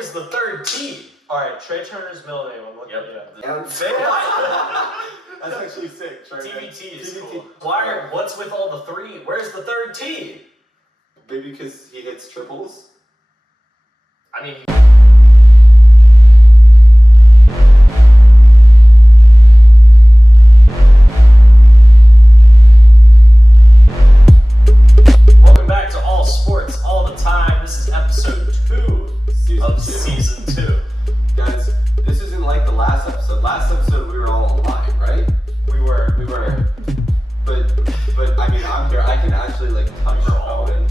where's the third T? Alright, Trea Turner's middle name. I'm looking Yep. That's actually sick. TBT is TBT. cool. What's with all the three? Where's the third T? Maybe because he hits triples. I mean... Welcome back to All Sports All the Time. This is episode 2 of season 2. Guys, this isn't like the last episode. Last episode we were all online, right? We were. But I mean, I'm here. I can actually like touch Owen.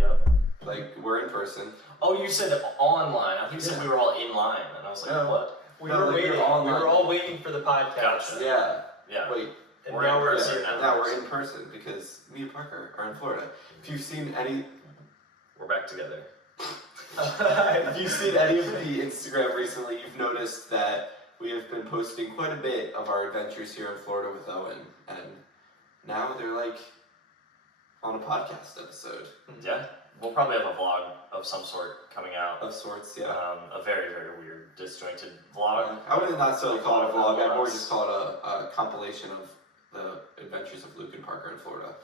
Yep. Like we're in person. Oh, you said online. I think you said we were all in line, and I was like, No. what? We were waiting. We were all waiting for the podcast. Gotcha. Yeah. Wait. And We're now in we're person here. Now we're in person because me and Parker are in Florida. If you've seen any, We're back together. if you've seen any of the Instagram recently, you've noticed that we have been posting quite a bit of our adventures here in Florida with Owen, and now they're like on a podcast episode. Yeah. We'll probably have a vlog of some sort coming out. Of sorts, yeah. A very, very weird, disjointed vlog. I wouldn't necessarily call it a vlog. I'd more just call it a compilation of the adventures of Luke and Parker in Florida.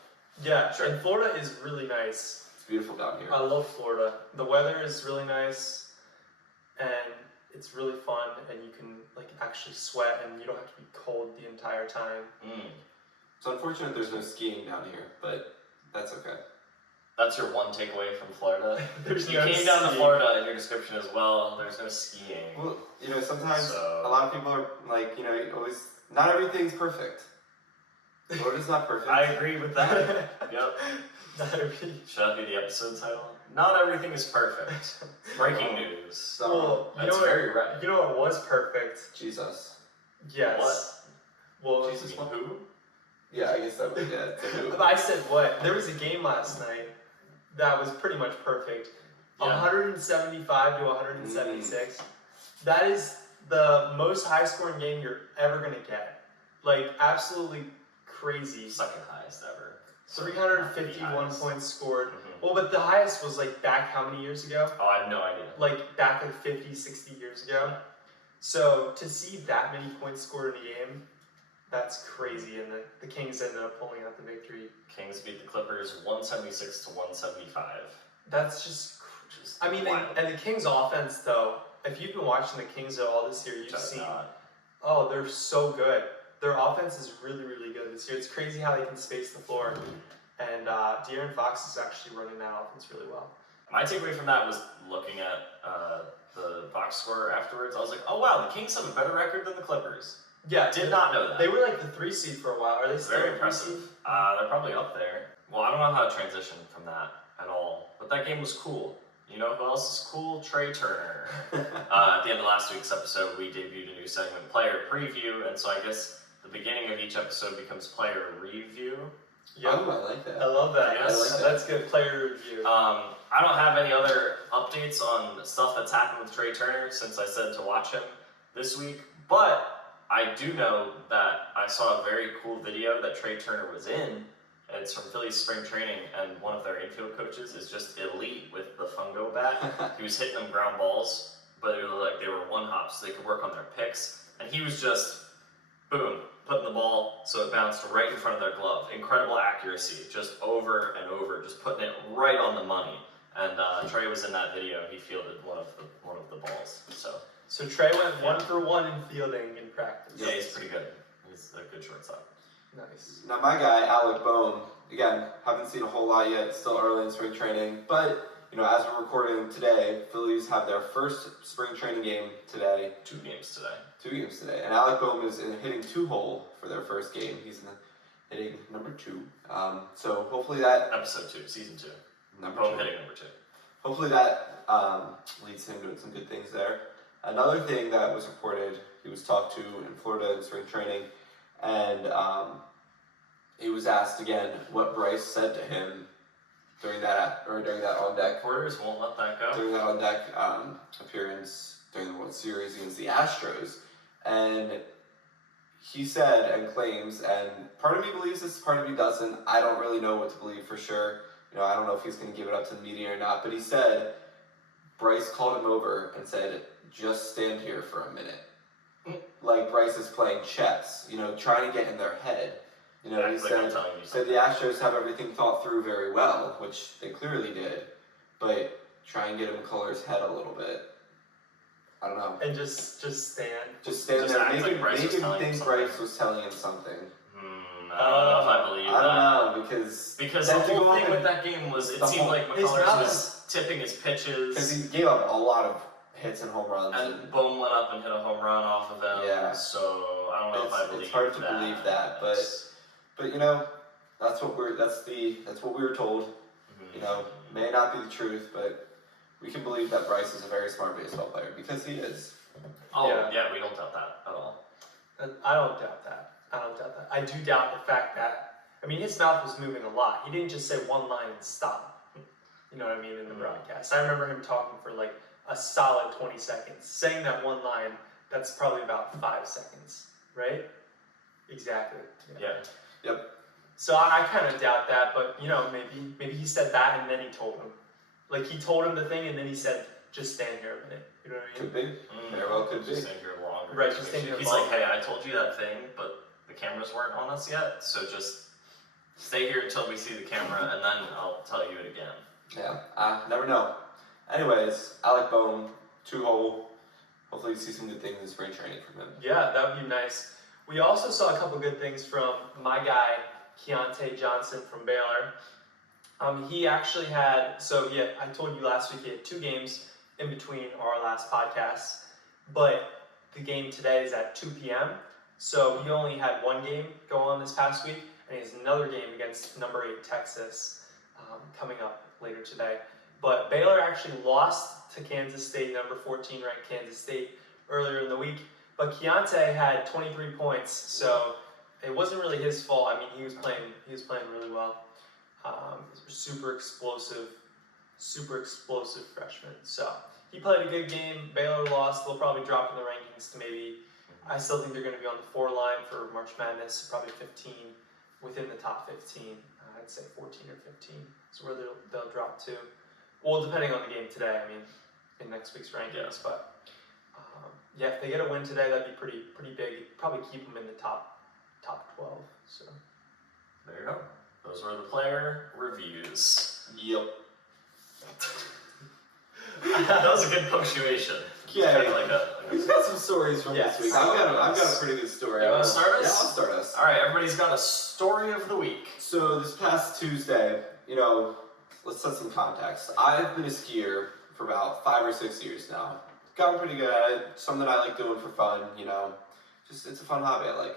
Yeah, sure. And Florida is really nice. It's beautiful down here. I love Florida. The weather is really nice, and it's really fun, and you can like actually sweat, and you don't have to be cold the entire time. It's unfortunate there's no skiing down here, but that's okay. That's your one takeaway from Florida? There's You no came down to skiing. Florida in your description as well. There's no skiing. Well, sometimes So- a lot of people are like, always, not everything's perfect. Florida's not perfect. I agree with that. Yep. Not every. Should that be the episode title? Not everything is perfect. Breaking news. So, Well, That's very right. You know what was perfect? Jesus. Yes. Well, Jesus, You mean who? Yeah, I guess that would be it. But I said what? There was a game last night that was pretty much perfect. Yeah. 175 to 176. That is the most high-scoring game you're ever gonna get. Like absolutely crazy. Second highest ever. 351 points scored. Mhm. Well, but the highest was like back how many years ago? Oh, I have no idea. Like back like 50, 60 years ago. So to see that many points scored in a game, that's crazy. And the Kings ended up pulling out the victory. Kings beat the Clippers 176 to 175. That's just I mean, wild. and the Kings offense though, if you've been watching the Kings all this year, you've Just seen, not. oh, they're so good. Their offense is really, really good this year. It's crazy how they can space the floor. And De'Aaron Fox is actually running that offense really well. My takeaway from that was looking at the box score afterwards. I was like, oh wow, the Kings have a better record than the Clippers. Yeah, Did not know that. They were like the 3 seed for a while. Are they still Very the 3 seed? impressive. They're probably up there. Well, I don't know how to transition from that at all. But that game was cool. You know who else is cool? Trea Turner. At the end of last week's episode, we debuted a new segment, Player Preview. And so I guess the beginning of each episode becomes Player Review. Yeah, Oh, I like that. I love that. Yes. I like that. That's good. Player review. I don't have any other updates on stuff that's happened with Trea Turner since I said to watch him this week. But I do know that I saw a very cool video that Trea Turner was in. It's from Philly's spring training, and one of their infield coaches is just elite with the fungo bat. He was hitting them ground balls, but they were one hops, so they could work on their picks. And he was just, boom, putting the ball so it bounced right in front of their glove. Incredible accuracy, just over and over, just putting it right on the money. And Trea was in that video. He fielded one of the balls. So Trea went 1 for 1 in fielding in practice. Yeah, he's pretty good. He's a good shortstop. Nice. Now my guy, Alec Boehm, again, haven't seen a whole lot yet, still early in spring training, but, as we're recording today, Phillies have their first spring training game today. 2 games today. 2 games today. And Alec Boehm is in hitting 2-hole for their first game. He's in hitting number 2. So hopefully that... Episode 2, season 2. Number Boom 2. hitting number 2. Hopefully that leads to him doing some good things there. Another thing that was reported, he was talked to in Florida in spring training, and he was asked again what Bryce said to him during that on deck Reporters won't let that go. during that on deck appearance during the World Series against the Astros, and he said and claims, and part of me believes this, part of me doesn't. I don't really know what to believe for sure. I don't know if he's going to give it up to the media or not, but he said Bryce called him over and said, "Just stand here for a minute." Like Bryce is playing chess, trying to get in their head. He Like I'm said telling you the something. Astros have everything thought through very well, which they clearly did, but try and get him in Color's head a little bit. I don't know. And just stand. Just stand Just there. act Make like him, Bryce make was him telling him think something. Bryce was telling him something. I don't know if I believe that. I don't know, because Because the then to whole go thing on with that game was it the seemed whole- like his McCullers mouth was tipping his pitches. Because he gave up a lot of hits and home runs. And Bohm went up and hit a home run off of him. Yeah. So I don't know if I believe it's hard to that. believe that, but that's what we were told. May not be the truth, but we can believe that Bryce is a very smart baseball player because he is. Oh Yeah. we don't doubt that at all. I don't doubt that. I do doubt the fact that, his mouth was moving a lot. He didn't just say one line and stop. You know what I mean, in the broadcast. I remember him talking for like a solid 20 seconds. Saying that one line, that's probably about 5 seconds, right? Exactly. Yeah. Yep. So I kind of doubt that, but maybe he said that and then he told him. Like he told him the thing and then he said, "Just stand here a minute." You know what I mean? Could be. Very well could be. Just staying here longer. Right, just staying here He's longer. like, "Hey, I told you that thing, but the cameras weren't on us yet, so just stay here until we see the camera, and then I'll tell you it again." Yeah, I never know. Anyways, Alec Bohm, 2-hole. Hopefully, you see some good things in spring training from him. Yeah, that would be nice. We also saw a couple good things from my guy, Keontae Johnson from Baylor. He actually had, I told you last week he had 2 games in between our last podcasts, but the game today is at 2 p.m., so he only had 1 game go on this past week, and he has another game against number 8 Texas coming up later today. But Baylor actually lost to Kansas State, number 14 ranked Kansas State, earlier in the week. But Keontae had 23 points, so it wasn't really his fault. He was playing really well. Super explosive freshman. So he played a good game. Baylor lost. They'll probably drop in the rankings to maybe. I still think they're going to be on the 4 line for March Madness. Probably 15, within the top 15. I'd say 14 or 15. So where they'll drop to. Well, depending on the game today. In next week's rankings, Yeah. but. If they get a win today, that'd be pretty big. It'd probably keep them in the top 12. So There you go. Those were the player reviews. Yep. That was a good punctuation. Yeah. Kind of like a He's got some stories from Yes. this week. I've got a pretty good story. You wanna start us? Yeah, I'll start us. All right, everybody's got a story of the week. So this past Tuesday, let's set some context. I've been a skier for about 5 or 6 years now. Gotten pretty good at it. Something I like doing for fun. Just it's a fun hobby I like.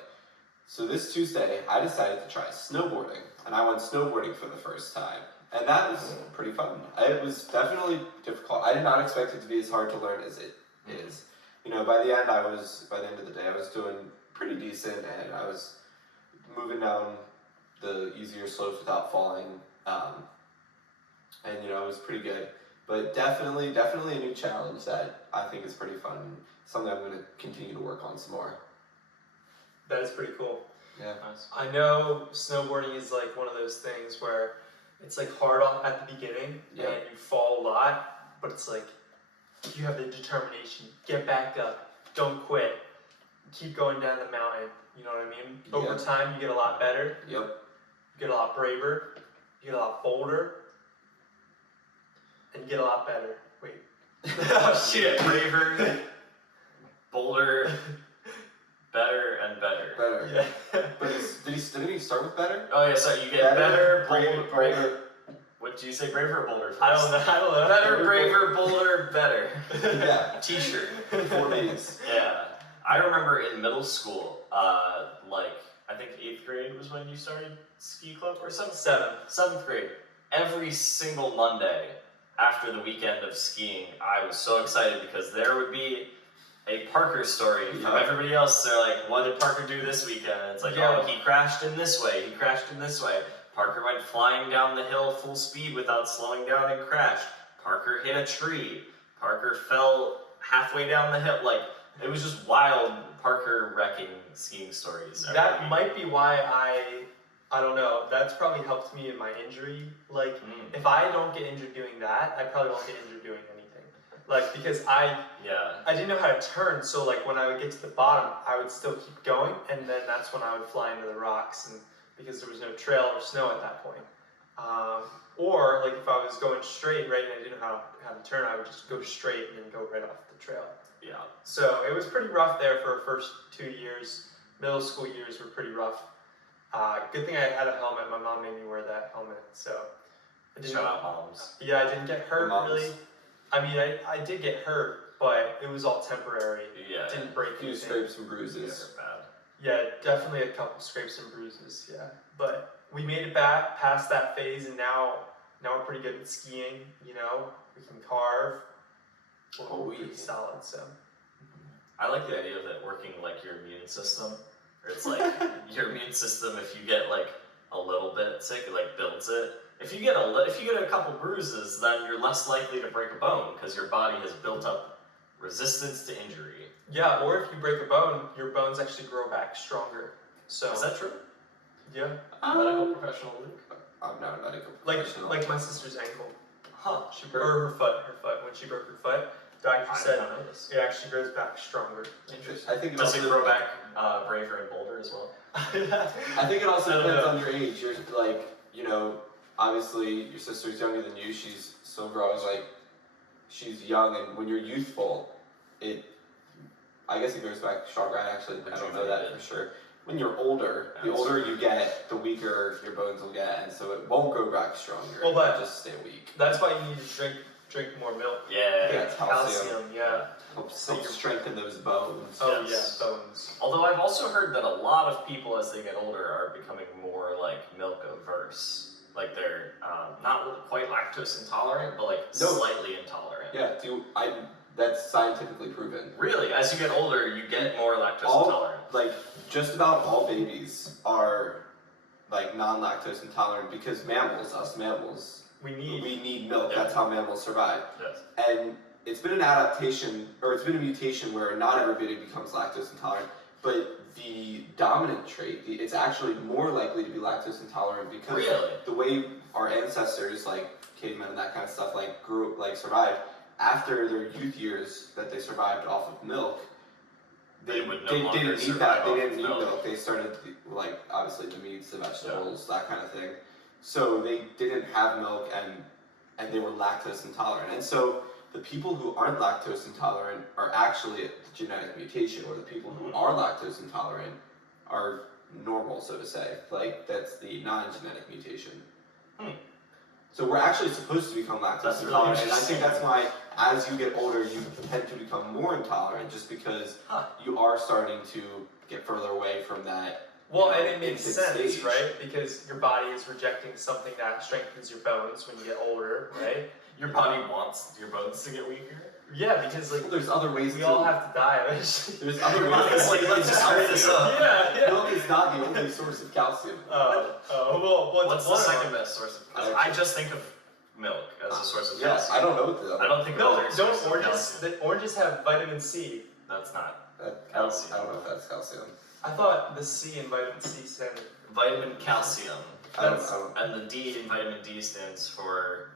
So this Tuesday, I decided to try snowboarding, and I went snowboarding for the first time, and that was pretty fun. It was definitely difficult. I did not expect it to be as hard to learn as it is. By the end of the day, I was doing pretty decent, and I was moving down the easier slopes without falling, and it was pretty good. But definitely a new challenge that I think is pretty fun. Something I'm going to continue to work on some more. that is pretty cool. Yeah. Nice. I know snowboarding is like one of those things where it's like hard at the beginning Yeah. and you fall a lot, but it's like you have the determination, get back up, don't quit, keep going down the mountain. You know what I mean? Over Yeah. time, you get a lot better, Yep. you get a lot braver, you get a lot bolder, and you get a lot better. Wait. Oh shit! Braver, bolder, better and better. Better. Yeah. But didn't he start with better? Oh yeah, so you get better, braver. braver. What did you say? Braver or bolder? First? I don't know. Better, braver, bolder, better. Yeah. T-shirt. 4 B's. Yeah. I remember in middle school, I think 8th grade was when you started ski club or something. 7th grade. Every single Monday after the weekend of skiing, I was so excited because there would be a Parker story from Yeah. everybody else. They're like, what did Parker do this weekend? And it's like, Yeah. oh, he crashed in this way, he crashed in this way. Parker went flying down the hill full speed without slowing down and crashed. Parker hit a tree. Parker fell halfway down the hill. It was just wild Parker wrecking skiing stories. every That week. might be why I don't know. That's probably helped me in my injury. If I don't get injured doing that, I probably won't get injured doing anything. Like, because I Yeah. didn't know how to turn, so like when I would get to the bottom, I would still keep going, and then that's when I would fly into the rocks, and because there was no trail or snow at that point. Or like if I was going straight, right, and I didn't know how to turn, I would just go straight and then go right off the trail. Yeah. So it was pretty rough there for the first 2 years. Middle school years were pretty rough. Good thing I had a helmet. My mom made me wear that helmet, so I didn't. Shout out moms. Yeah, I didn't get hurt Moms. really. I mean, I did get hurt, but it was all temporary. Yeah. Didn't break A few anything. scrapes and bruises. They're bad. Yeah, definitely a couple scrapes and bruises. Yeah, but we made it back past that phase, and now we're pretty good at skiing. You know, we can carve. We're pretty solid. So. I like the idea of it working like your immune system. Or it's like your immune system, if you get like a little bit sick, it like builds it. If you get a couple bruises, then you're less likely to break a bone because your body has built up resistance to injury. Yeah, or if you break a bone, your bones actually grow back stronger. So Is that true? yeah, Medical professional Luke? I'm not a medical like professional. my sister's ankle. Huh. She broke her foot. When she broke her foot, doctor I said did not notice. it actually grows back stronger. Interesting. I think Does it grow back braver and bolder as well? I think it also I don't depends know. on your age. You're like, you know, obviously your sister's younger than you. She's still growing. Like, she's young, and when you're youthful, I guess it grows back stronger. I don't know that for sure. When you're older, the older you get, the weaker your bones will get, and so it won't grow back stronger. Well, It'll but- just stay weak. That's why you need to drink more milk. Yeah. Yeah, calcium. Yeah. Helps So you're- strengthen those bones. Oh Yes. yeah, bones. Although I've also heard that a lot of people as they get older are becoming more like milk averse. Like they're not quite lactose intolerant, but like No. slightly intolerant. Yeah, that's scientifically proven. Really, as you get older, you get more lactose All- intolerant. Like, just about all babies are like non-lactose intolerant because us mammals, We need. we need milk. Yeah. That's how mammals survive. Yes. And it's been an adaptation, or it's been a mutation where not everybody becomes lactose intolerant, but the dominant trait, it's actually more likely to be lactose intolerant because Really? the way our ancestors, like cavemen and that kind of stuff, survived after their youth years that they survived off of milk. They would no didn't longer need survive that. They off didn't of need milk. milk. They started obviously the meats, the vegetables, that kind of thing. So they didn't have milk, and they were lactose intolerant. And so the people who aren't lactose intolerant are actually a genetic mutation, or the people who are lactose intolerant are normal, so to say. Like, that's the non-genetic mutation. So we're actually supposed to become lactose That's really intolerant, and I interesting. think that's why as you get older you tend to become more intolerant, just because Huh. you are starting to get further away from that. Well, you know, and it makes infant sense, stage. right? Because your body is rejecting something that strengthens your bones when you get older, right? Your body wants your bones to get weaker. Yeah, because like Well, there's other ways we to. all have to die eventually. There's other Your ways. body's like, let's just hurry this up. Yeah. Milk is not the only source of calcium. Well, What's the one of second them. best source of calcium? I just think of milk as a source of Yeah, calcium. I don't know what the I other. don't think No, other sources don't of oranges. calcium. The oranges have vitamin C. That's not. I don't Calcium. know if that's calcium. I thought the C in vitamin C stand. Vitamin calcium. I don't. And the D in vitamin D stands for.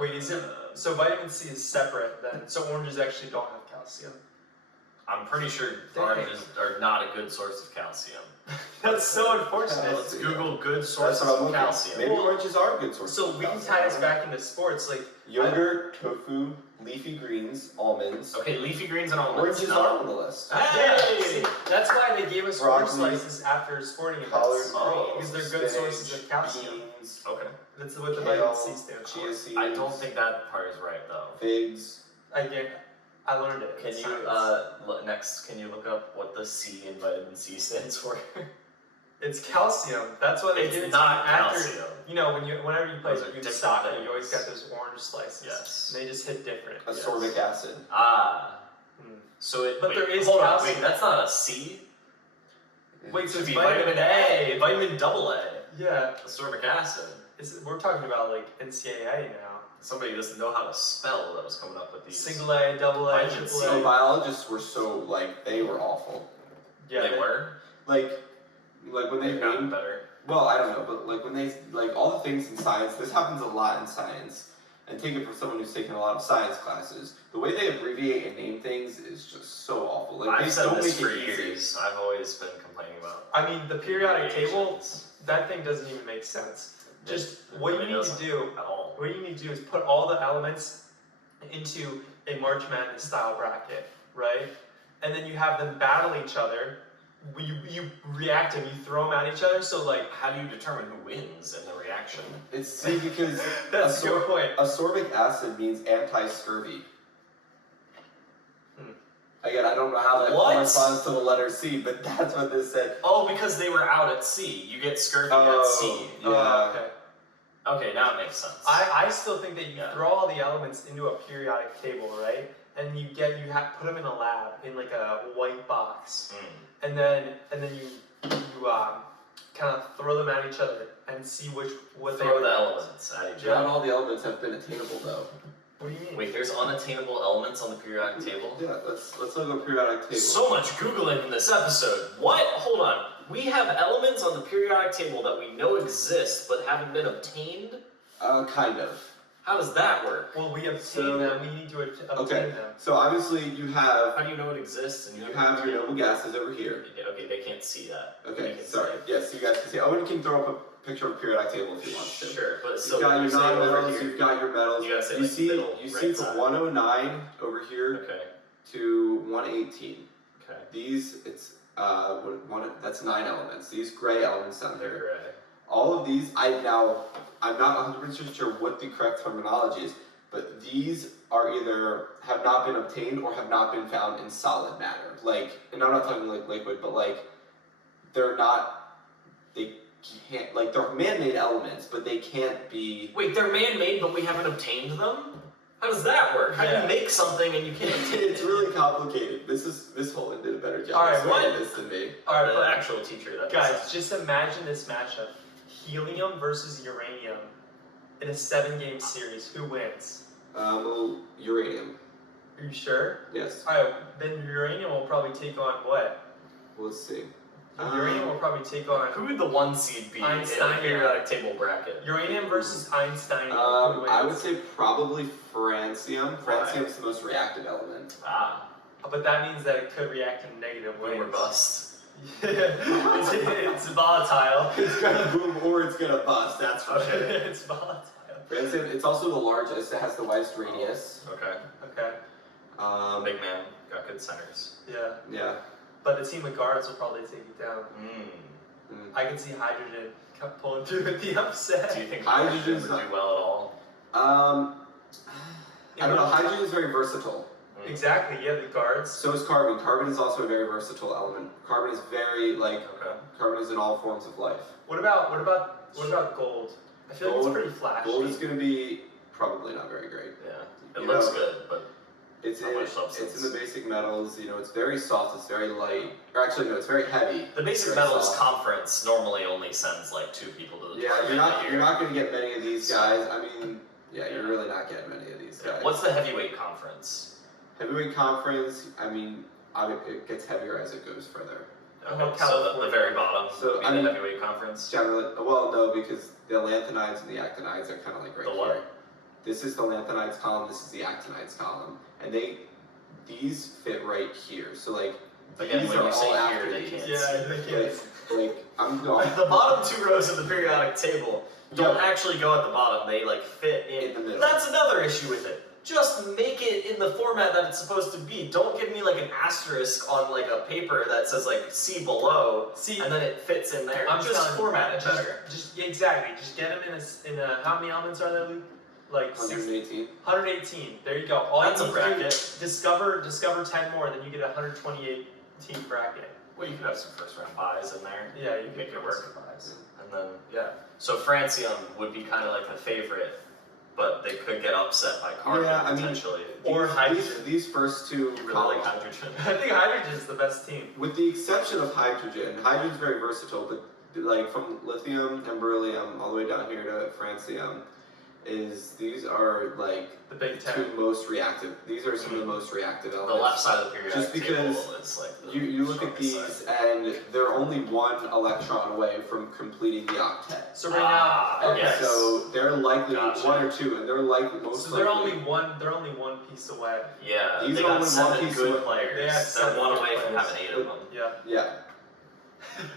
Wait, is it? So vitamin C is separate then. So oranges actually don't have calcium. I'm pretty sure Dang. oranges are not a good source of calcium. That's so unfortunate. Let's Google good That's sources what I'm of looking at. calcium. Maybe oranges are a good source. So of we can calcium. tie this back into sports. Like Yogurt, tofu, leafy greens, almonds. Okay, leafy greens and almonds. Oranges No. are on the list. yeah, Hey! see, that's why they gave us orange Broccoli, slices after sporting Collard events. Oh, because they're good spinach, sources of calcium. beans, Okay. That's what the kale, vitamin C stands for. chia seeds. I don't think that part is right though. figs. I learned it. Can in you science. next? Can you look up what the C in vitamin C stands for? It's calcium. That's why they give it It's to you not after. calcium. You know, whenever you play Those are youth different soccer, things. you always got those orange slices. Yes. And they just hit different. Ascorbic acid. Ah. Hmm. So it. But wait, there is hold on. calcium. Wait, that's not a C. Wait, It so should it's be vitamin vitamin A, vitamin double A, Yeah. ascorbic acid. We're talking about like NCAA now. Somebody doesn't know how to spell that was coming up with these. Single A, double A, Vitamin triple C. So A. biologists were so they were awful. Yeah, they were. Like when they They've gotten named. better. Well, I don't know, but when they all the things in science, this happens a lot in science, and take it from someone who's taken a lot of science classes, the way they abbreviate and name things is just so awful. Like I've they said don't this make for it easy. years. I've always been complaining about. I mean, the periodic table, abbreviations. that thing doesn't even make sense. Just It what really you need to doesn't do, at all. what you need to do is put all the elements into a March Madness style bracket, right? And then you have them battle each other. You react and you throw them at each other. So like, How do you determine who wins in the reaction? It's because that's a good point. ascorbic acid means anti-scurvy. Again, I don't know how that What? corresponds to the letter C, but that's what this said. Oh, because they were out at sea. You get scurvy at sea. Yeah. Okay. Okay, now it makes sense. I still think that you Yeah. throw all the elements into a periodic table, right? And you put them in a lab in like a white box, Mm. and then you kind of throw them at each other and see what they Throw are. the elements at each Not other. all the elements have been attainable, though. What do you mean? Wait, there's unattainable elements on the periodic table? Yeah, let's look at periodic table. So much Googling in this episode. What? Hold on. We have elements on the periodic table that we know exist but haven't been obtained? Kind of. How does that work? Well, we obtain So- them. We need to obtain Okay. them. So obviously you have How do you know it exists? And you have your noble gases over here. Okay, they can't see that. Okay, We can sorry. see Yes, you guys can see. Owen can throw up a picture of a periodic table if it. he wants to. Sure, but You've so got your you say over non-metals, here. you've got your metals. You gotta say You like see, middle, you right see from side. 109 over here Okay, to 118. okay. These, that's 9 elements. These gray elements down They're here. gray. All of these, I'm not 100% sure what the correct terminology is, but these are either have not been obtained or have not been found in solid matter. Like, and I'm not talking like liquid, but like, they can't, like, they're man-made elements, but they can't be. Wait, they're man-made, but we haven't obtained them? How does that work? How do Yeah. you make something and you can't obtain it? It's really complicated. Miss Holland did a better job Alright, explaining what? this than me. All right, The but actual teacher that guys, just imagine this matchup: helium versus uranium in a 7-game series. Who wins? Well, uranium. Are you sure? Yes. All right, then uranium will probably take on what? Let's see. Uranium will probably take on Who would the 1 seed be in Einstein. the periodic table bracket? uranium versus Einstein. Who wins? I would say probably francium. Francium is the most reactive element. Ah, But that means that it could react in negative ways. boom or bust. it's volatile. It's gonna boom or it's gonna bust. That's for sure. It's volatile. Francium. It's also the largest. It has the widest radius. Okay. Okay. Big man. Got good centers. Yeah. Yeah. But the team of guards will probably take it down. Mm. I can see hydrogen pulling through with the upset. Do you think Hydrogen's hydrogen would not- do well at all? I don't know. Hydrogen is very versatile. Mm. Exactly. Yeah, the guards. So is carbon. Carbon is also a very versatile element. Carbon is very Okay. carbon is in all forms of life. What about gold? I feel like Gold- it's pretty flashy. Gold is going to be probably not very great. Yeah. It You looks know, good, but It's How in, much it's substance? in the basic metals. You know, it's very soft. It's very light. Or actually, no, it's very heavy. the basic Very metals soft. conference normally only sends like 2 people to the Yeah, tournament a you're year. not going to get many of these guys. I mean, yeah, you're Yeah. really not getting many of these Yeah. guys. What's the heavyweight conference? Heavyweight conference? I mean, it gets heavier as it goes further. How Okay, about so the California? very bottom So, would be I the mean- heavyweight conference. Generally, well, no, because the lanthanides and the actinides are kind of like right The what? here. This is the lanthanides column. This is the actinides column, and these fit right here. So like Again, these when are you say all here, after they these. can't Yeah, see. I think it's. Like I'm going The bottom 2 rows of the periodic table don't actually go at the bottom, they like fit in. In the middle. That's another issue with it. Just make it in the format that it's supposed to be. Don't give me like an asterisk on like a paper that says like see below, See, and then it fits in there. I'm just telling you, format it better. Just exactly. Just get them in a. How many elements are there, Luke? Like 118. 118. There you go. All That's you a need to do bracket. is discover 10 more, then you get a 128 team bracket. Well, you could have some first round buys in there. Yeah, you Make can it work. surprise. And then, yeah. So Francium would be kind of like the favorite, but they could get upset by carbon Yeah, I mean, potentially. Or hydrogen. These first two You really like columns, hydrogen? I think hydrogen's the best team. with the exception of hydrogen. Hydrogen's very versatile, but like from lithium and beryllium all the way down here to francium, is these are like The Big two Ten. most reactive. These are some of the most reactive The elements. left side of the periodic Just because table is like the you look at strongest these side. and they're only one electron away from completing the octet. So right now, okay. yes. So they're likely Gotcha. one or two, and they're likely most. So they're likely, only one. They're only one piece away. Yeah, These they are got only 7 one piece good away. players. They have They're 7 one good away from players. having 8 of them. Yeah. Yeah.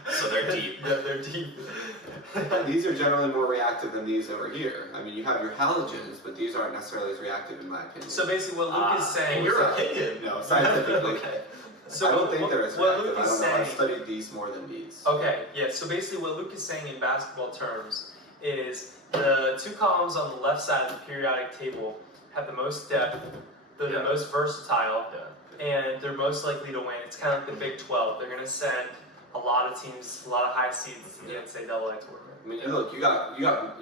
So they're deep. Yeah, they're deep. And these are generally more reactive than these over here. I mean, you have your halogens, but these aren't necessarily as reactive in my opinion. So basically, what Luke is saying. In your opinion. No, scientifically. Okay. So I don't think they're as what reactive. Luke I is don't know. I've saying. studied these more than these. Okay, yeah. So basically, what Luke is saying in basketball terms is the 2 columns on the left side of the periodic table have the most depth. They're the most versatile, and they're most likely to win. It's kind of like the Big 12. They're going to send a lot of teams, a lot of high seeds to the NCAA tournament. I mean, look, you got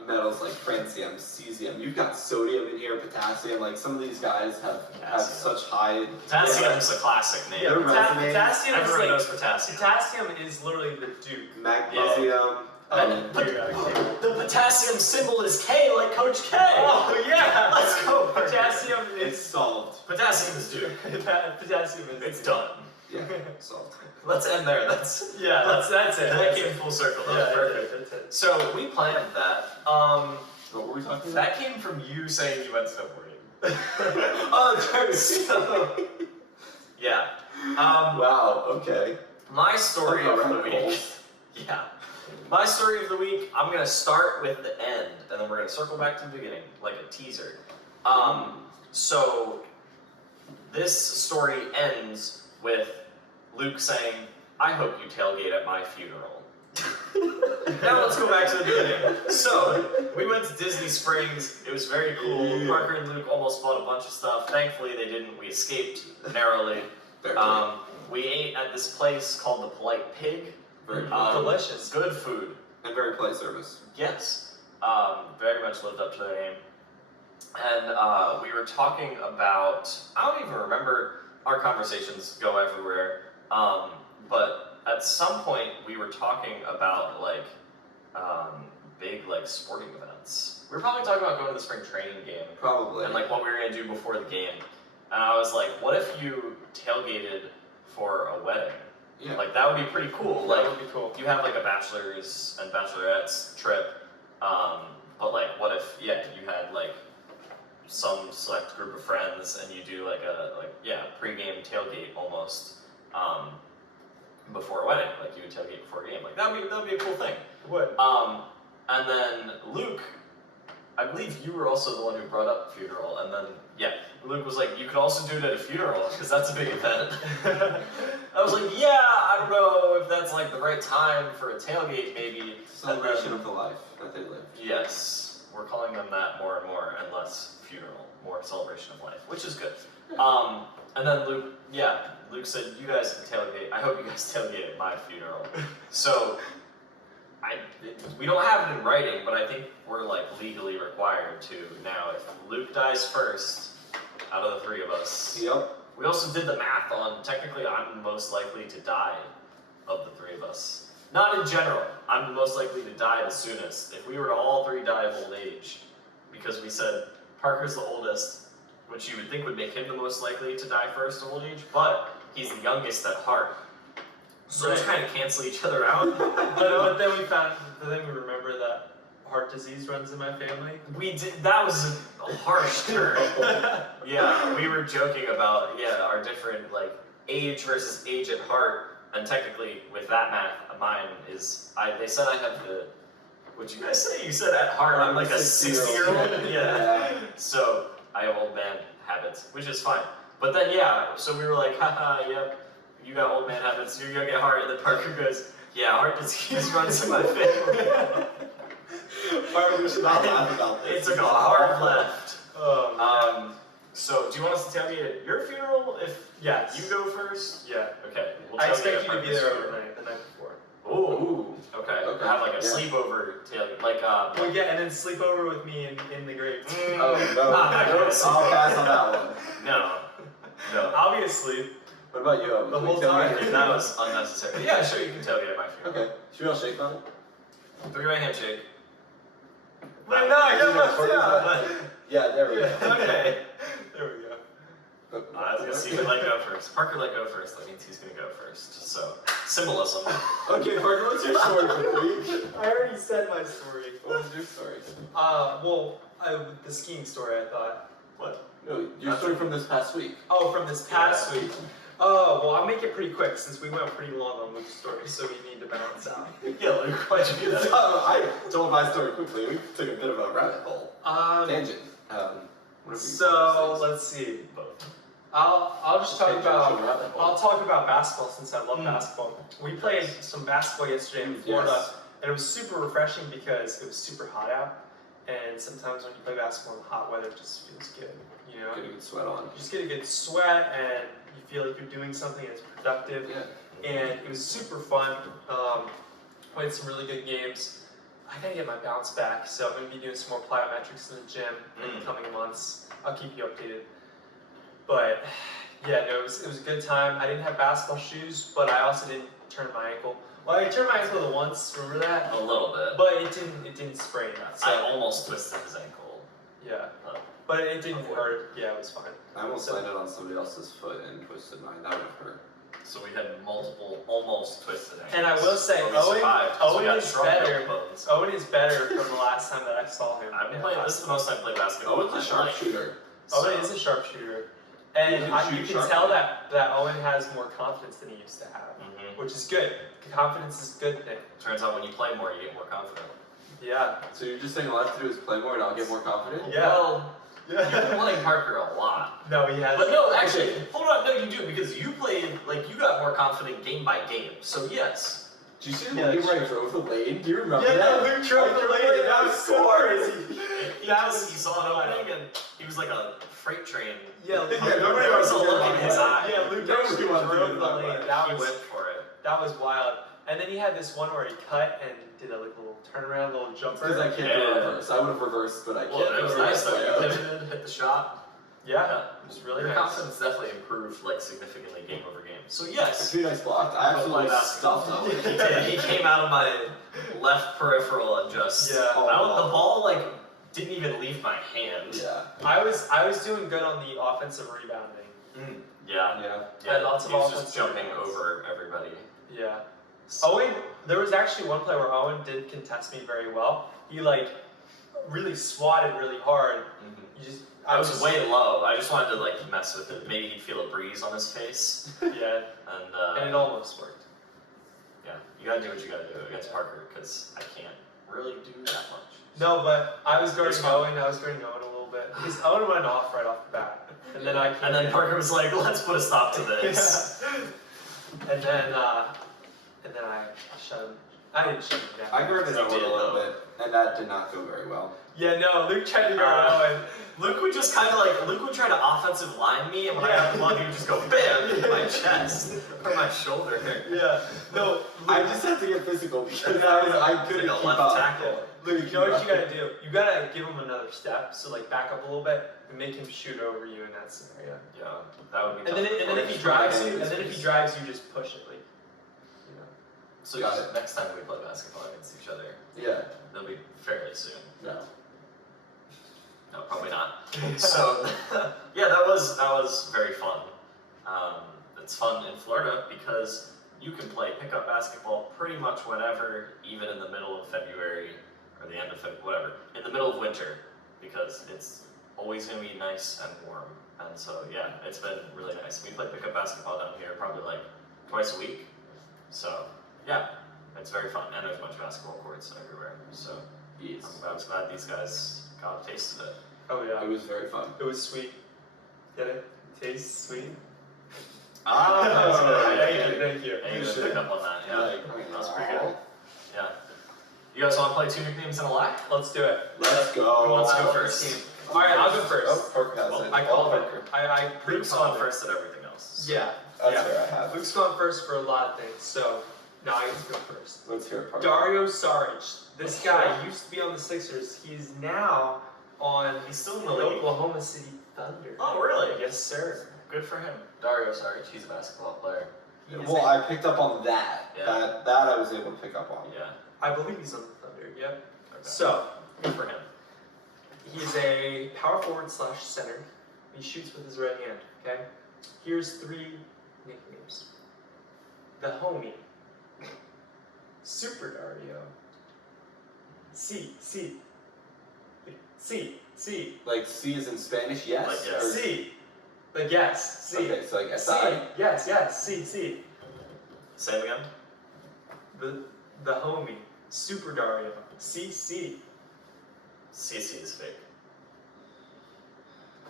metals like francium, cesium. You've got sodium in here, potassium. Like some of these guys have such high. Potassium's a classic name. Yeah, Their resumes- potassium is Everyone like knows potassium. potassium is literally the Duke Magnesium. of the periodic table. The potassium symbol is K, like Coach K. Oh yeah, Let's go. Potassium It's is solved. Potassium is due. potassium is. It's done. Yeah, solved. Let's end there. That's Yeah, that's it. that That's came it. full circle. That Yeah, was perfect. that's it. So we planned that. What were we talking about? That came from you saying you went snowboarding. Oh, sorry. So, yeah. Wow. Okay. My story of the Rabbit week. holes. Yeah. My story of the week, I'm going to start with the end, and then we're going to circle back to the beginning, like a teaser. So, this story ends with Luke saying, I hope you tailgate at my funeral. Now let's go back to the beginning. So, we went to Disney Springs. It was very cool. Yeah. Parker and Luke almost bought a bunch of stuff. Thankfully, they didn't. We escaped narrowly. Very good. We ate at this place called the Polite Pig. Very good. Delicious. Good food. And very polite service. Yes. Very much lived up to their name. And we were talking about, I don't even remember, our conversations go everywhere. But at some point we were talking about like big like sporting events. We were probably talking about going to the spring training game. Probably. And like what we were gonna do before the game. And I was like, what if you tailgated for a wedding? Yeah. Like that would be pretty cool. That Like would be cool. you have like a bachelor's and bachelorette's trip, but like what if you had like some select group of friends and you do like a pre-game tailgate almost before a wedding, like you would tailgate before a game. Like that would be a cool thing. What? And then Luke, I believe you were also the one who brought up funeral, and then Luke was like, you could also do it at a funeral because that's a big event. I was like, yeah, I don't know if that's like the right time for a tailgate, maybe. Celebration of the life that they lived. Yes, we're calling them that more and more, and less funeral, more celebration of life, which is good. And then Luke said, you guys can tailgate. I hope you guys tailgate at my funeral. So, we don't have it in writing, but I think we're like legally required to now. If Luke dies first, out of the 3 of us, Yep. we also did the math on, technically I'm most likely to die of the 3 of us. Not in general, I'm the most likely to die the soonest. If we were to all 3 die of old age, because we said Parker's the oldest, which you would think would make him the most likely to die first of old age, but he's the youngest at heart. So those kind of cancel each other out. But then we remember that heart disease runs in my family. We did, that was a harsh turn. Yeah, we were joking about, our different, like, age versus age at heart, and technically, with that math, mine is, they said I have the, what'd you guys say? You said at heart, I'm like a 60-year-old? Yeah. So, I have old man habits, which is fine. But then, so we were like, haha, yep, you got old man habits, you're gonna get heart, and then Parker goes, yeah, heart disease runs in my family. Alright, we should not laugh about It this. took a hard left. Oh, So, do you want us to tailgate at your funeral if yes. you go first? Yeah. Okay. We'll I tailgate expect at you to be Parker's there funeral. overnight, the night before. Ooh. Okay. Okay. Have like a Yeah. sleepover tailgate, like Well, yeah, and then sleep over with me in the grave. Oh, no. Not that kind of I'll sleepover. pass on that one. No. I'll be asleep. What about you, Owen? The Can we whole tailgate time. your That funeral? was unnecessary. Yeah, sure. You can tailgate at my funeral. Okay. Should we all shake on it? 3-way handshake. Wait, no, I got left out. Yeah, there we go. Okay. There we go. I was gonna see who let go first. Parker let go first. That means he's gonna go first. So symbolism. Okay, Parker, what's your story for the week? I already said my story. What was your story? The skiing story, I thought. What? No, your story from this past week. Oh, from this past week. Oh, well, I'll make it pretty quick since we went pretty long on Luke's story, so we need to balance out. Yeah, Luke, why'd you do that? I told my story quickly. We took a bit of a rabbit hole. Tangent. So let's see. I'll just talk about I'll talk about basketball since I love basketball. We played some basketball yesterday in Florida, and it was super refreshing because it was super hot out. And sometimes when you play basketball in hot weather, it just feels good, you know. Get a good sweat on. You just get a good sweat, and you feel like you're doing something that's productive. Yeah. And it was super fun. Played some really good games. I gotta get my bounce back, so I'm gonna be doing some more plyometrics in the gym in the coming months. I'll keep you updated. But yeah, no, it was a good time. I didn't have basketball shoes, but I also didn't turn my ankle. Well, I turned my ankle once. Remember that? A little bit. But it didn't sprain. So. I almost twisted his ankle. Yeah. But it didn't hurt. Yeah, it was fine. I almost landed on somebody else's foot and twisted mine. That would hurt. So we had multiple almost twisted ankles. And I will say, But we survived, so we Owen got is strong better. ankle bones. Owen is better from the last time that I saw him. I've been playing. This is the most I played basketball. Owen's a sharpshooter. Owen is a sharpshooter. And you can tell that Owen has more confidence than he used to have, which is good. Confidence is a good thing. Turns out when you play more, you get more confident. Yeah. So you're just saying all I have to do is play more and I'll get more confident? Yeah. Well, you've been playing Parker a lot. No, he hasn't. But no, actually, hold on. No, you do because you played like you got more confident game by game. So yes. Did you see the lane where I drove the lane? Do you remember Yeah, that? no, Luke drove the lane and that was so crazy. He saw an opening and he was like a freight train. Yeah, Luke, nobody there was a wants to look hear in his about eye. Yeah, Luke Nobody actually wants to drove hear the about lane. that. He went for it. That was wild. And then he had this one where he cut and did a little turnaround, little jumper. Because I can't do reverse. I would have reversed, but I can't. Well, it was do nice though. You reverse. pivoted, hit the shot. Yeah, it was really Your nice. confidence definitely improved like significantly game over game. So yes. Actually, nice blocked. I absolutely stuffed him. He came out of my left peripheral and just Yeah. the ball like didn't even leave my hand. Yeah. I was doing good on the offensive rebounding. Yeah. Yeah. Had lots of he was offensive just jumping rebounds. over everybody. Yeah. Owen, there was actually one play where Owen did contest me very well. He like really swatted really hard. You just I was way low. I just wanted to like mess with it. Maybe he'd feel a breeze on his face. Yeah. And it almost worked. Yeah, you gotta do what you gotta do against Parker because I can't really do that much. No, but I was guarding Owen. I was guarding Owen a little bit because Owen went off right off the bat, and then I. And then Parker was like, "Let's put a stop to this." Yeah. And then I shut him. I didn't shut him down. I guarded You Owen did, a little though. bit, and that did not go very well. Yeah, no, Luke tried to guard Owen. Luke would just kind of like Luke would try to offensive line me, and when I got the ball, he would just go bam in my chest or my shoulder. Yeah, no. I just had to get physical because I couldn't Like a keep left up. tackle. Luke, you know what you gotta do? You gotta give him another step. So like back up a little bit and make him shoot over you in that scenario. Yeah, that would be. And then if he drives you, you just push it, like, you know. So Got just next time we play basketball against each other, Yeah. it'll be fairly soon. No. No, probably not. So, yeah, that was very fun. It's fun in Florida because you can play pickup basketball pretty much whenever, even in the middle of February or the end of February, whatever, in the middle of winter, because it's always going to be nice and warm. And so, yeah, it's been really nice. We play pickup basketball down here probably like twice a week. So, yeah, it's very fun. And there's a bunch of basketball courts everywhere. So, Yes. I was glad these guys got a taste of it. Oh yeah. It was very fun. It was sweet. Get it? Tastes sweet. Ah, Thank you. Yeah, you should pick up on that. Yeah, Like, that was pretty good. Yeah. You guys want to play two nicknames and a lack? Let's do it. Let's go. Who wants to go Wow. first? All right, I'll go first. Oh, Parker has Well, it. I called Parker. it. I Luke's gone first at everything else. Yeah. That's yeah. fair, I have. Luke's gone first for a lot of things, so now I get to go first. Let's hear it, Parker. Dario Saric. This guy used to be on the Sixers. He's now on He's still in the the league. Oklahoma City Thunder. Oh, really? Yes, sir. Good for him. Dario Saric, he's a basketball player. He is Well, I picked up on that. Yeah. That I was able to pick up on. Yeah. I believe he's on the Thunder. Yep. Okay. So, Good for him. He's a power forward / center. He shoots with his right hand. Okay. Here's 3 nicknames. The homie. Super Dario. C. Like C is in Spanish, yes? Like yes. Or- C. Like yes. C. Okay, so like C. SI? Yes. C. Say it again. The homie. Super Dario. C. CC is fake.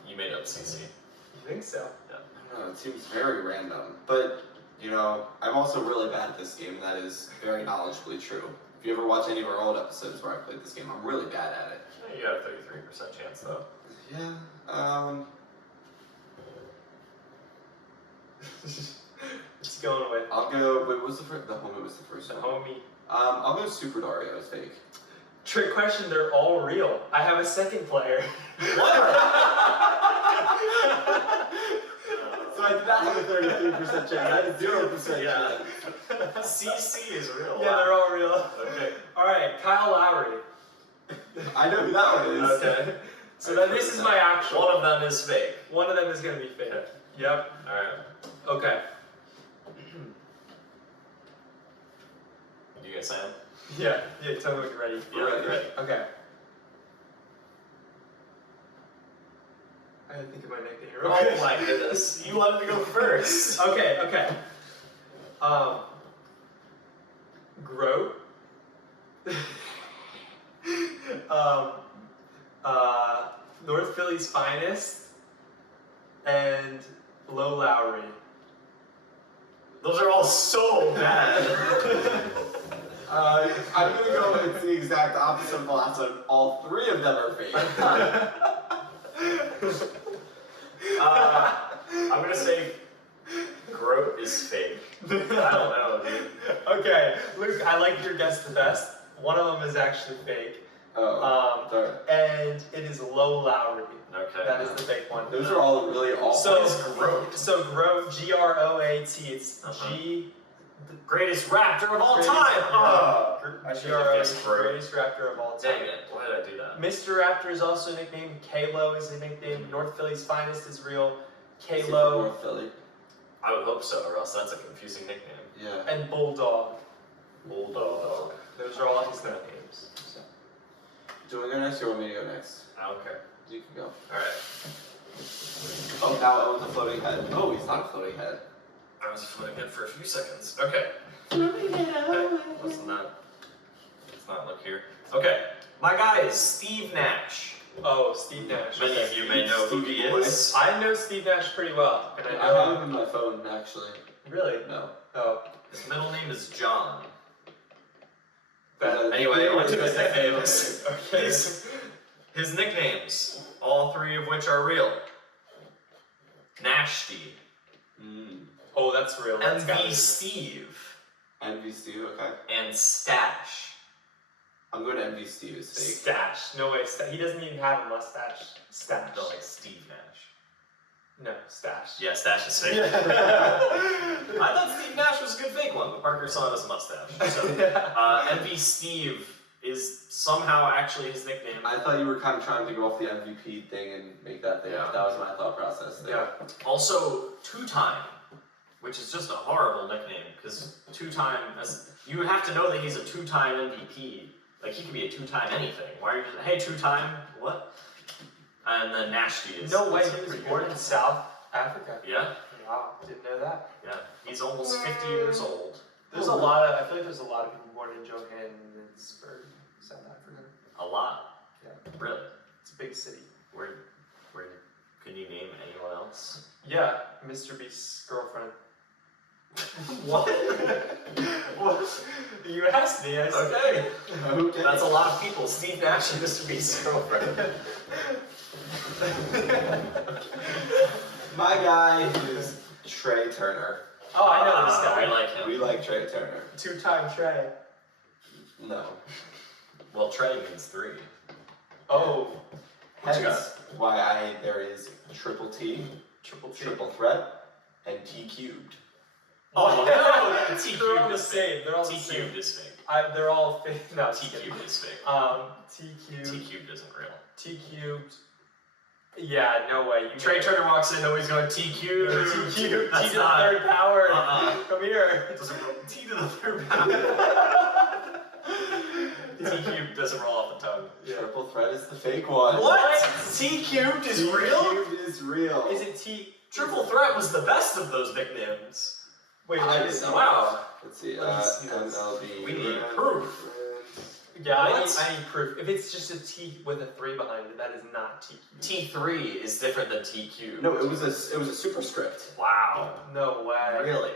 You made up CC. You think so? I don't know, it seems very random. But, you know, I'm also really bad at this game, and that is very knowledgeably true. If you ever watch any of our old episodes where I played this game, I'm really bad at it. Yeah, you got a 33% chance though. Yeah, It's going with I'll go, wait, what was the first? The homie was the first the one. homie. I'll go Super Dario as fake. Trick question, they're all real. I have a second player. What? So I did not have a 33% chance, I had a 0% Yeah. chance. CC is real. Yeah, they're all real. Okay. Alright, Kyle Lowry. I know who that one is. Okay. So then this is my actual. One of them is fake. One of them is going to be fake. Okay. Yep. Alright. Okay. You guys Sam? Yeah, tell me when you're ready. Yeah, ready. Okay. I gotta think of my nickname real quick. Oh my goodness. You wanted to go first. Okay. Groat. North Philly's finest. And Low Lowry. Those are all so bad. I'm gonna go with the exact opposite of the last one. All 3 of them are fake. I'm gonna say Groat is fake. I don't know, dude. Okay, Luke, I like your guess the best. One of them is actually fake. Sorry. And it is Low Lowry. Okay. That is the fake one. Those are all really awful. So, Groat? So Groat, Groat, it's Uh-huh. G. Greatest raptor of all Greatest- time! yeah. Oh, I should have guessed Groat, Groat. greatest raptor of all time. Dang it, why did I do that? Mr. Raptor is also a nickname. Kalo is a nickname. North Philly's finest is real. Is he from Kalo North Philly. I would hope so, or else that's a confusing nickname. Yeah. and Bulldog. Bulldog. Those are all his nicknames. So. Do you want to go next or want me to go next? I don't care. You can go. Alright. Oh, now Owen's a floating head. Oh, he's not a floating head. I was floating it for a few seconds. Okay. Floating head, Owen. Let's not look here. Okay. My guy is Steve Nash. Oh, Steve Nash. Many of you may know who he Stevie Boy. is. I know Steve Nash pretty well, and I I know have him in my phone, actually. Really? No. Oh. His middle name is John. That, Anyway, on to his nicknames. Okay. His nicknames, all 3 of which are real. Nashty, Oh, that's real. That's gotta be MV real. Steve, Envy Steve, okay. and Stash. I'm going to Envy Steve as fake. Stash. No way. He doesn't even have a mustache. Stash. No, like Steve Nash. No, Stash. Yeah, Stash is fake. I thought Steve Nash was a good fake one, but Parker saw it as a mustache. So, MV Steve is somehow actually his nickname. I thought you were kind of trying to go off the MVP thing and make that thing. Yeah. That was my thought process there. Yeah. Also, two-time, which is just a horrible nickname, because two-time, you would have to know that he's a two-time MVP. Like, he could be a two-time anything. Why are you just, hey, two-time, what? And then Nashty is. No way. is a He was pretty born good in South Africa. Yeah, Wow. Didn't know that. yeah. He's almost 50 years old. There's a lot of. I feel like there's a lot of people born in Johannesburg, South Africa. A lot. Yeah. Really? It's a big city. Where, can you name anyone else? Yeah. Mr. Beast's girlfriend. What? What? You asked me. I said. Okay. Okay. That's a lot of people. Steve Nash and Mr. Beast's girlfriend. My guy is Trea Turner. Oh, I know this I guy. like him. We like Trea Turner. Two-time Trey. No. Well, Trey means 3. Oh. What you got? Hence why there is triple T, Triple T. triple threat, and T cubed. Oh no, T They're all cubed the is same. fake. They're all T the same. cubed is fake. They're all fake. No, T cubed is fake. T cubed. T cubed isn't real. T cubed. Yeah, no way. Trey Turner walks in, always going T cubed. T cubed. That's T to the not- third power. Uh-uh. Come here. It doesn't roll. T to the third power. T cubed doesn't roll off the tongue. Yeah. Triple threat is the fake one. What? T cubed is real? T cubed is real. Is it T? Triple threat was the best of those nicknames. Wait, I let me didn't see. know. Wow. Let's see. Let me see this. MLB. We need proof. Yeah, I What? need proof. If it's just a T with a 3 behind it, that is not T cubed. T3 is different than T cubed. No, it was a superscript. Wow. No way. Really?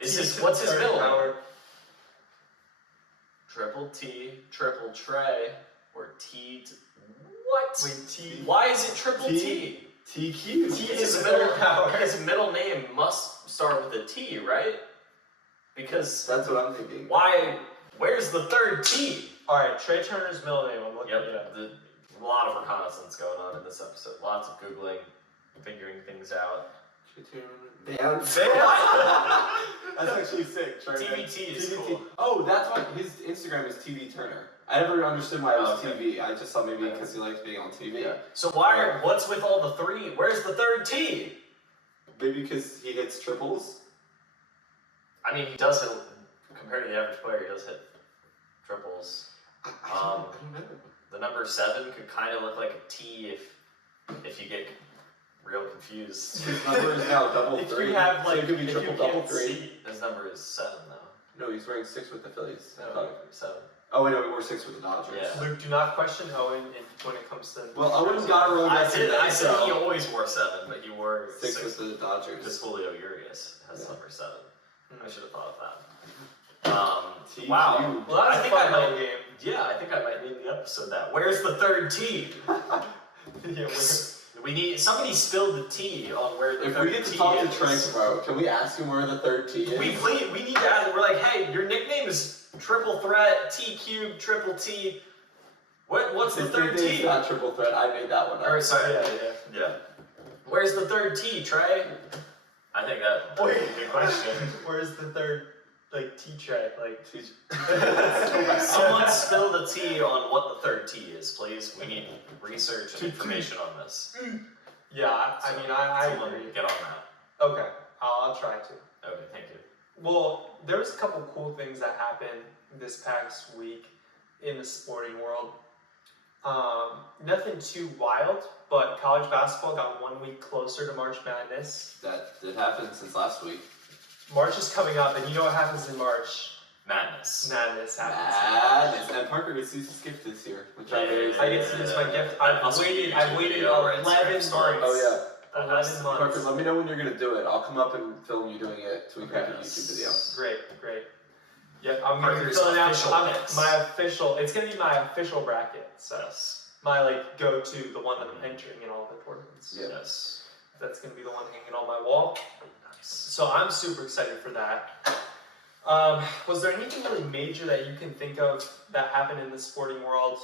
Is T this to what's the his third middle name? power. Triple T, triple Trey, or T. What? Wait, T. Why is it triple T? T cubed. T His is the third power. middle name must start with a T, right? Because That's what I'm thinking. why? Where's the third T? All right, Trey Turner's middle name. I'm looking Yep. it up. A lot of reconnaissance going on in this episode. Lots of googling, figuring things out. Dance. That's actually sick. Trey. TBT is cool. Oh, that's why his Instagram is TV Turner. I never understood why it was Okay. TV. I just thought maybe because he likes being on TV. Yeah. So what's with all the three? Where's the third T? Maybe because he hits triples. I mean, he does hit, compared to the average player, he does hit triples. I don't know. The number 7 could kind of look like a T if you get real confused. His number is now double If 3. you have so like, it could be if triple you double can't 3. see, His number is 7 though. No, he's wearing 6 with the Phillies. No, 7. Oh wait, no, we wore 6 with the Dodgers. Yeah. Luke, do not question Owen when it comes to. Well, Owen's got a road I yesterday, said he so always wore 7, but he wore 6 with the Dodgers. Because Julio Urias has Yeah. number 7. Hmm. I should have thought of that. T Wow. cubed. Well, that was I a think fun I might- little game. Yeah, I think I might name the episode that. Where's the third T? Yeah, We need somebody spilled the tea on where the If third we get to T talk to is. Trey tomorrow, can we ask him where the third T is? We need to add. We're like, hey, your nickname is Triple Threat, T Cube, Triple T. What's the His third nickname's T? not triple threat. I made that one up. Or sorry, yeah. Where's the third T, Trey? I think that's a Wait. good question. Where's the third, like, T tray? Like, Someone spill the tea on what the third T is, please. We need research and information on this. yeah, I mean, I Someone agree. get on that. Okay, I'll try to. Okay, thank you. Well, there was a couple cool things that happened this past week in the sporting world. Nothing too wild, but college basketball got 1 week closer to March Madness. That did happen since last week. March is coming up, and you know what happens in March? Madness. Madness happens. Madness. And Parker gets to see his gift this year, which I'm very I get to use my gift. I've waited 11 months. Oh yeah. That 11 has to- months. Parker, let me know when you're gonna do it. I'll come up and film you doing it so we can make a YouTube video. Great. Yep, I'm gonna be Parker's filling out official picks. my official. It's gonna be my official bracket. So Yes. my like go-to, the one that I'm entering in all the tournaments. Yeah. Yes. That's gonna be the one hanging on my wall. Nice. So I'm super excited for that. Was there anything really major that you can think of that happened in the sporting world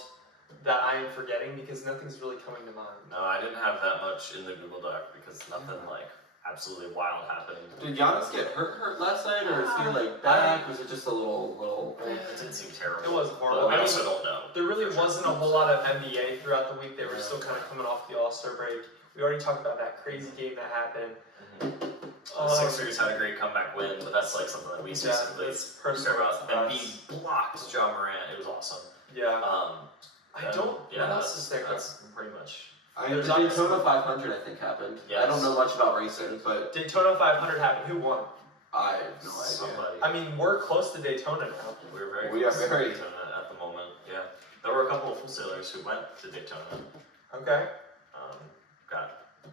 that I am forgetting? Because nothing's really coming to mind. No, I didn't have that much in the Google Doc because nothing like absolutely wild happened. Did Giannis get hurt last night, or is he like back? Was it just a little? It didn't seem terrible. It wasn't horrible. But we I mean, also don't know. There really For sure. wasn't a whole lot of NBA throughout the week. They were Yeah. still kind of coming off the All-Star break. We already talked about that crazy game that happened. The Sixers had a great comeback win, but that's like something that we specifically that's care personal about. to And us. he blocked John Morant. It was awesome. Yeah. And I don't. Yeah, what else is there? that's pretty much. The There's Daytona 500 I think happened. Yes. I don't know much about racing, but Daytona 500 happened. Who won? I have no idea. Somebody. I mean, we're close to Daytona now. We're very We close are to very- Daytona at the moment. Yeah, there were a couple of wholesalers who went to Daytona, Okay. got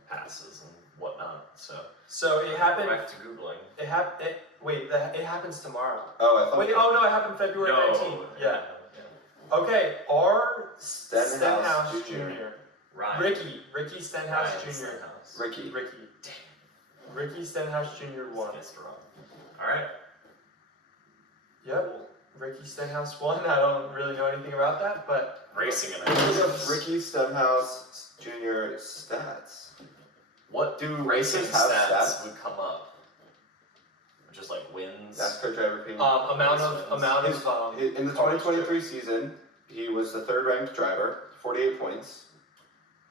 passes and whatnot. So So it happened. back to googling. It happened. Wait, it happens tomorrow. Oh, I thought. Wait, oh no, it happened February 19th. Yeah. Okay, R. Stenhouse Stenhouse Jr. Jr. Ryan. Ricky Stenhouse Ryan Jr. Stenhouse. Ricky. Ricky Stenhouse Jr. won. Guessed wrong. All right. Yep. Ricky Stenhouse won. I don't really know anything about that, but Racing and Look up Ricky Stenhouse Jr. stats. What Do racing races have stats stats? would come up? Just just like wins. NASCAR driver premium. Amount of in the 2023 season, he was the third ranked driver, 48 points.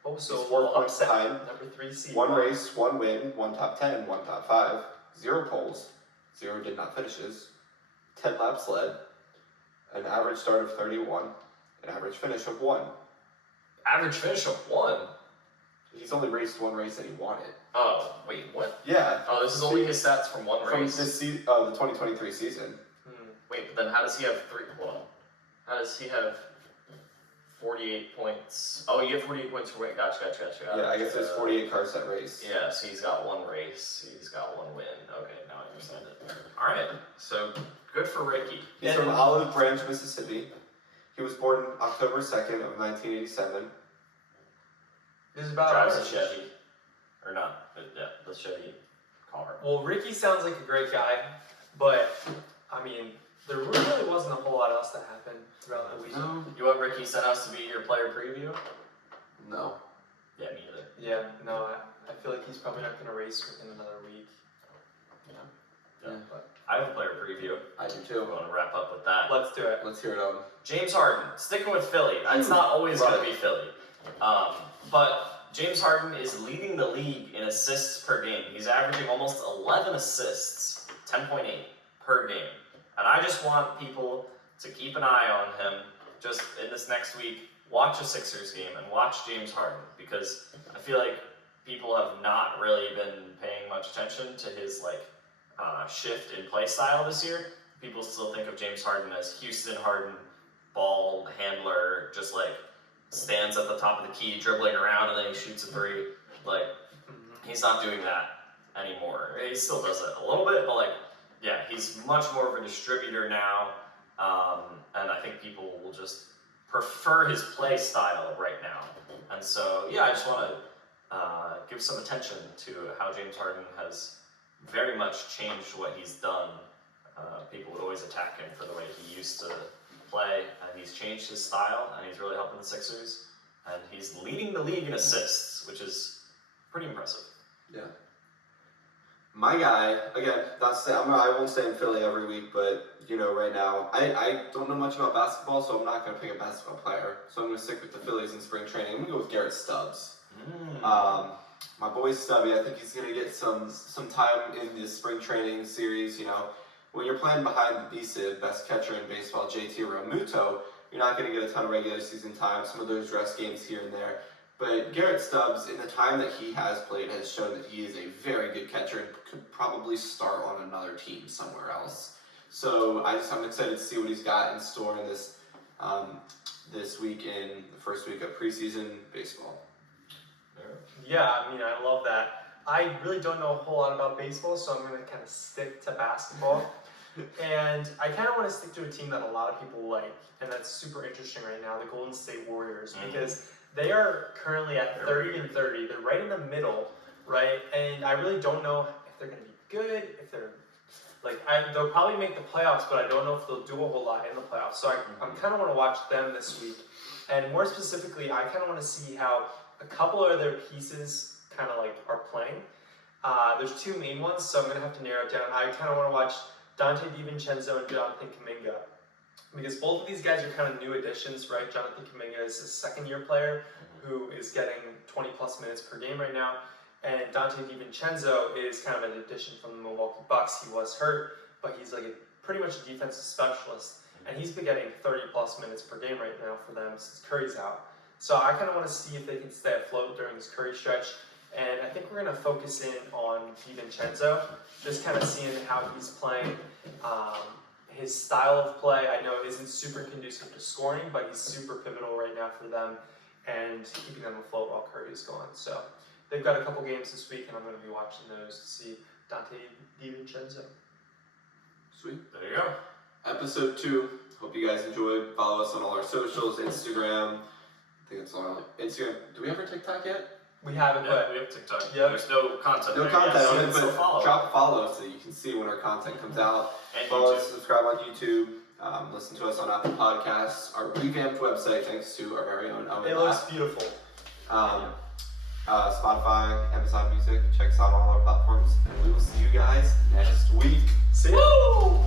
Oh, so He's a 4 little points upset. behind. Number 3 seed. 1 race, 1 win, 1 top 10, 1 top 5, 0 poles, 0 did not finishes, 10 laps led, an average start of 31, an average finish of 1. Average finish of 1. He's only raced 1 race and he won it. Oh, wait, what? Yeah. Oh, this is only his stats from 1 From race. this the 2023 season. Wait, but then how does he have 3? Hold on. How does he have 48 points? Oh, you get 48 points for win. Gotcha. Yeah, I guess there's 48 cars that race. Yeah, so he's got 1 race. He's got 1 win. Okay, now I understand it. All right, so good for Ricky. He's from Olive Branch, Mississippi. He was born October 2nd of 1987. This is about Drives a Chevy. Or not, yeah, the Chevy car. Well, Ricky sounds like a great guy, but I mean, there really wasn't a whole lot else that happened throughout the week. No. You want Ricky Stenhouse to be your player preview? No. Yeah, me either. Yeah, no, I feel like he's probably not going to race within another week. Yeah. But I have a player preview. I do We too. want to wrap up with that. let's do it. Let's hear it, Owen. James Harden, sticking with Philly. It's not always going to be Philly. But James Harden is leading the league in assists per game. He's averaging almost 11 assists, 10.8 per game. And I just want people to keep an eye on him just in this next week. Watch a Sixers game and watch James Harden, because I feel like people have not really been paying much attention to his shift in play style this year. People still think of James Harden as Houston Harden, ball handler, just like stands at the top of the key, dribbling around, and then he shoots a 3. Like, he's not doing that anymore. He still does it a little bit, but yeah, he's much more of a distributor now, and I think people will just prefer his play style right now. And so, yeah, I just want to give some attention to how James Harden has very much changed what he's done. People would always attack him for the way he used to play, and he's changed his style, and he's really helping the Sixers, and he's leading the league in assists, which is pretty impressive. Yeah. My guy, again, I won't stay in Philly every week, but right now, I don't know much about basketball, so I'm not going to pick a basketball player. So I'm going to stick with the Phillies in spring training. I'm going to go with Garrett Stubbs. My boy Stubby, I think he's going to get some time in this spring training series. When you're playing behind the BSIB, best catcher in baseball, JT Realmuto, you're not going to get a ton of regular season time, some of those rest games here and there. But Garrett Stubbs, in the time that he has played, has shown that he is a very good catcher and could probably start on another team somewhere else. So I'm excited to see what he's got in store in this week, in the first week of preseason baseball. Yeah, I mean, I love that. I really don't know a whole lot about baseball, so I'm going to kind of stick to basketball. And I kind of want to stick to a team that a lot of people like, and that's super interesting right now, the Golden State Warriors, because they are currently at 30 and 30. They're right in the middle, right? And I really don't know if they're going to be good, if they're they'll probably make the playoffs, but I don't know if they'll do a whole lot in the playoffs. So I kind of want to watch them this week. And more specifically, I kind of want to see how a couple of their pieces kind of are playing. There's 2 main ones, so I'm going to have to narrow it down. I kind of want to watch Dante DiVincenzo and Jonathan Kuminga, because both of these guys are kind of new additions, right? Jonathan Kuminga is a second-year player who is getting 20-plus minutes per game right now, and Dante DiVincenzo is kind of an addition from the Milwaukee Bucks. He was hurt, but he's pretty much a defensive specialist, and he's been getting 30-plus minutes per game right now for them since Curry's out. So I kind of want to see if they can stay afloat during this Curry stretch. And I think we're going to focus in on DiVincenzo, just kind of seeing how he's playing. His style of play, I know, isn't super conducive to scoring, but he's super pivotal right now for them and keeping them afloat while Curry's gone. So they've got a couple games this week, and I'm going to be watching those to see Dante DiVincenzo. Sweet. There you go. Episode 2. Hope you guys enjoyed. Follow us on all our socials, Instagram. I think it's on Instagram. Do we have our TikTok yet? We haven't, but we have TikTok. Yep. There's no content. No there content yet, on it, so but follow. drop a follow so you can see when our content comes out. And Follow YouTube. us, subscribe on YouTube. Listen to us on Apple Podcasts. Our revamped website, thanks to our very own Owen. it looks beautiful. Spotify, Amazon Music. Check us out on all our platforms. And we will see you guys next week. See ya. Woo!